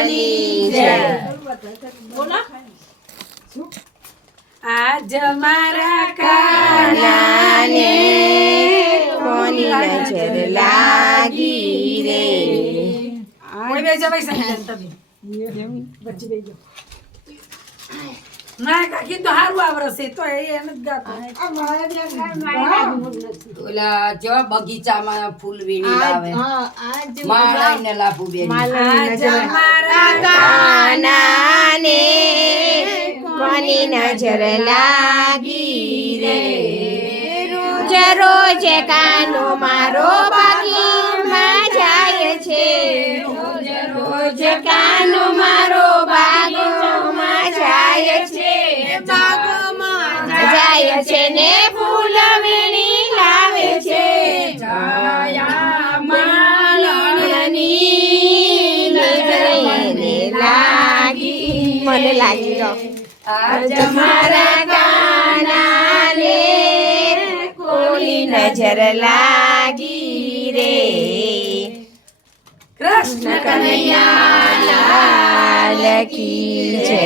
કનૈયાની જય. આજ મારા કાનાને કોની નજર લાગી રે. કોઈ બેસો ભાઈ સંજન તમે વચ્ચે બેસજો. ના કાકી તો હારું આવરશે તો એમ જ ગાતો. ઓલા જો બગીચામાં ફૂલ વીણી લાવે માળાઈને લાભુ બેન. આજ મારા કાનાને કોની નજર લાગી રે. રોજ રોજ કાનો મારો બાગીમાં જાય છે. રોજ રોજ કાનો મારો બાગોમાં જાય છે. બાગોમાં જાય છે ને ફૂલ વીણી લાવે છે. છાયા માલણની નજર એને લાગી. મને લાગી ગયો. આજ મારા કાનાને કોની નજર લાગી રે. કૃષ્ણ કનૈયા લાલ કી જય.